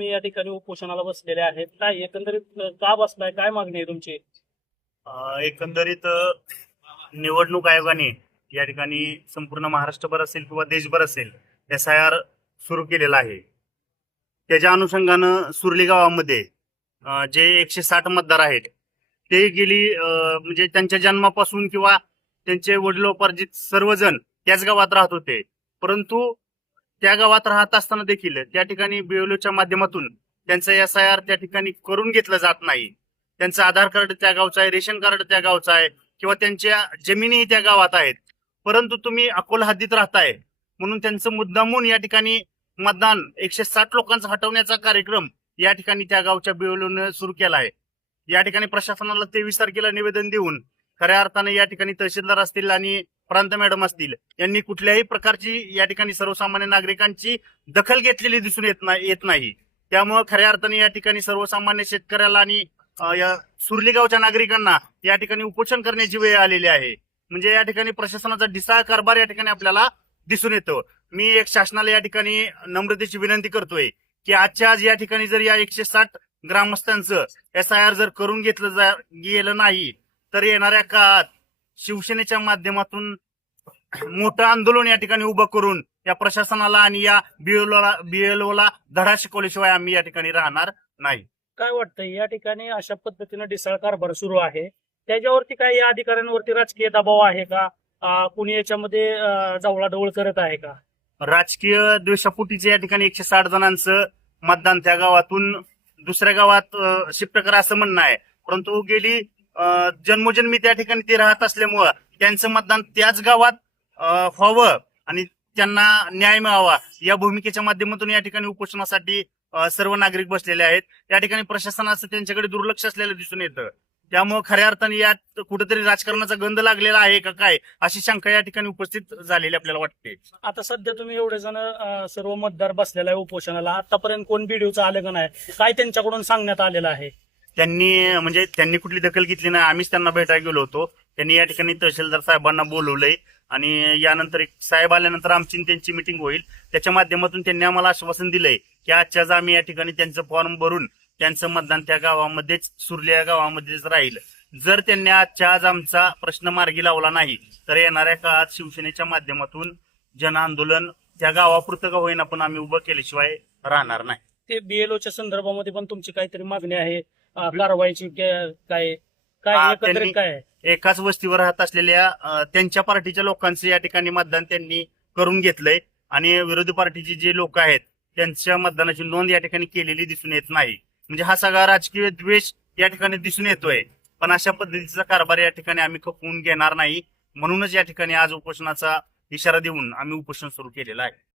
तुम्ही या ठिकाणी उपोषणाला बसलेले आहेत. काय एकंदरीत का बसलाय, काय मागणी आहे तुमची? एकंदरीत निवडणूक आयोगाने या ठिकाणी संपूर्ण महाराष्ट्रभर असेल किंवा देशभर असेल SIR सुरू केलेला आहे. त्याच्या अनुषंगानं सुरली गावामध्ये जे 160 मतदार आहेत ते गेली म्हणजे त्यांच्या जन्मापासून किंवा त्यांचे वडिलोपार्जित सर्वजण त्याच गावात राहत होते. परंतु त्या गावात राहत असताना देखील त्या ठिकाणी BLOच्या माध्यमातून त्यांचं SIR त्या ठिकाणी करून घेतलं जात नाही. त्यांचं आधार कार्ड त्या गावचं आहे, रेशन कार्ड त्या गावचं आहे किंवा त्यांच्या जमिनी त्या गावात आहेत. परंतु तुम्ही अकोला हद्दीत राहताय म्हणून त्यांचं मुद्दामून या ठिकाणी मतदान 160 लोकांचा हटवण्याचा कार्यक्रम या ठिकाणी त्या गावच्या BLOनं सुरू केला आहे. या ठिकाणी प्रशासनाला 23 तारखेला निवेदन देऊन खऱ्या अर्थाने या ठिकाणी तहसीलदार असतील आणि प्रांत मॅडम असतील यांनी कुठल्याही प्रकारची या ठिकाणी सर्वसामान्य नागरिकांची दखल घेतलेली दिसून येत नाही. त्यामुळे खऱ्या अर्थाने या ठिकाणी सर्वसामान्य शेतकऱ्याला आणि या सुरली गावच्या नागरिकांना या ठिकाणी उपोषण करण्याची वेळ आलेली आहे. म्हणजे या ठिकाणी प्रशासनाचा ढिसाळ कारभार या ठिकाणी आपल्याला दिसून येतो. मी एक शासनाला या ठिकाणी नम्रतेची विनंती करतोय की आजच्या आज या ठिकाणी जर या 160 ग्रामस्थांचं SIR जर करून घेतलं गेलं नाही तर येणाऱ्या काळात शिवसेनेच्या माध्यमातून मोठं आंदोलन या ठिकाणी उभं करून या प्रशासनाला आणि या BLOला धडा शिकवल्याशिवाय आम्ही या ठिकाणी राहणार नाही. काय वाटतंय या ठिकाणी अशा पद्धतीनं ढिसाळ कारभार सुरू आहे, त्याच्यावरती काही या अधिकाऱ्यांवरती राजकीय दबाव आहे का? कुणी याच्यामध्ये जवळाजवळ करत आहे का? राजकीय द्वेषापोटीचे या ठिकाणी 160 जणांचं मतदान त्या गावातून दुसऱ्या गावात शिफ्ट करा असं म्हणणं आहे. परंतु गेली जन्मोजन्मी त्या ठिकाणी ते राहत असल्यामुळं त्यांचं मतदान त्याच गावात व्हावं आणि त्यांना न्याय मिळावा या भूमिकेच्या माध्यमातून या ठिकाणी उपोषणासाठी सर्व नागरिक बसलेले आहेत. या ठिकाणी प्रशासनाचं त्यांच्याकडे दुर्लक्ष असलेलं दिसून येतं. त्यामुळे खऱ्या अर्थाने यात कुठेतरी राजकारणाचा गंध लागलेला आहे का काय अशी शंका या ठिकाणी उपस्थित झालेली आपल्याला वाटते. आता सध्या तुम्ही एवढे जण सर्व मतदार बसलेला आहे उपोषणाला, आतापर्यंत कोण BDOचं आलं का नाही, काय त्यांच्याकडून सांगण्यात आलेलं आहे? त्यांनी कुठली दखल घेतली नाही. आम्हीच त्यांना भेटायला गेलो होतो. त्यांनी या ठिकाणी तहसीलदार साहेबांना बोलवलंय आणि यानंतर एक साहेब आल्यानंतर आमची त्यांची मिटिंग होईल. त्याच्या माध्यमातून त्यांनी आम्हाला आश्वासन दिलंय की आजच्याच आम्ही या ठिकाणी त्यांचं फॉर्म भरून त्यांचं मतदान त्या गावामध्येच सुरली या गावामध्येच राहील. जर त्यांनी आजच्या आज आमचा प्रश्न मार्गी लावला नाही तर येणाऱ्या काळात शिवसेनेच्या माध्यमातून जन आंदोलन त्या गावापुरतं का होईना पण आम्ही उभं केल्याशिवाय राहणार नाही. ते BLOच्या संदर्भामध्ये पण तुमची काहीतरी मागणी आहे कारवाईची? काय काय एकत्रित काय आहे? एकाच वस्तीवर राहत असलेल्या त्यांच्या पार्टीच्या लोकांचं या ठिकाणी मतदान त्यांनी करून घेतलंय आणि विरोधी पार्टीचे जे लोक आहेत त्यांच्या मतदानाची नोंद या ठिकाणी केलेली दिसून येत नाही. म्हणजे हा सगळा राजकीय द्वेष या ठिकाणी दिसून येतोय. पण अशा पद्धतीचा कारभार या ठिकाणी आम्ही खपवून घेणार नाही. म्हणूनच या ठिकाणी आज उपोषणाचा इशारा देऊन आम्ही उपोषण सुरू केलेलं आहे.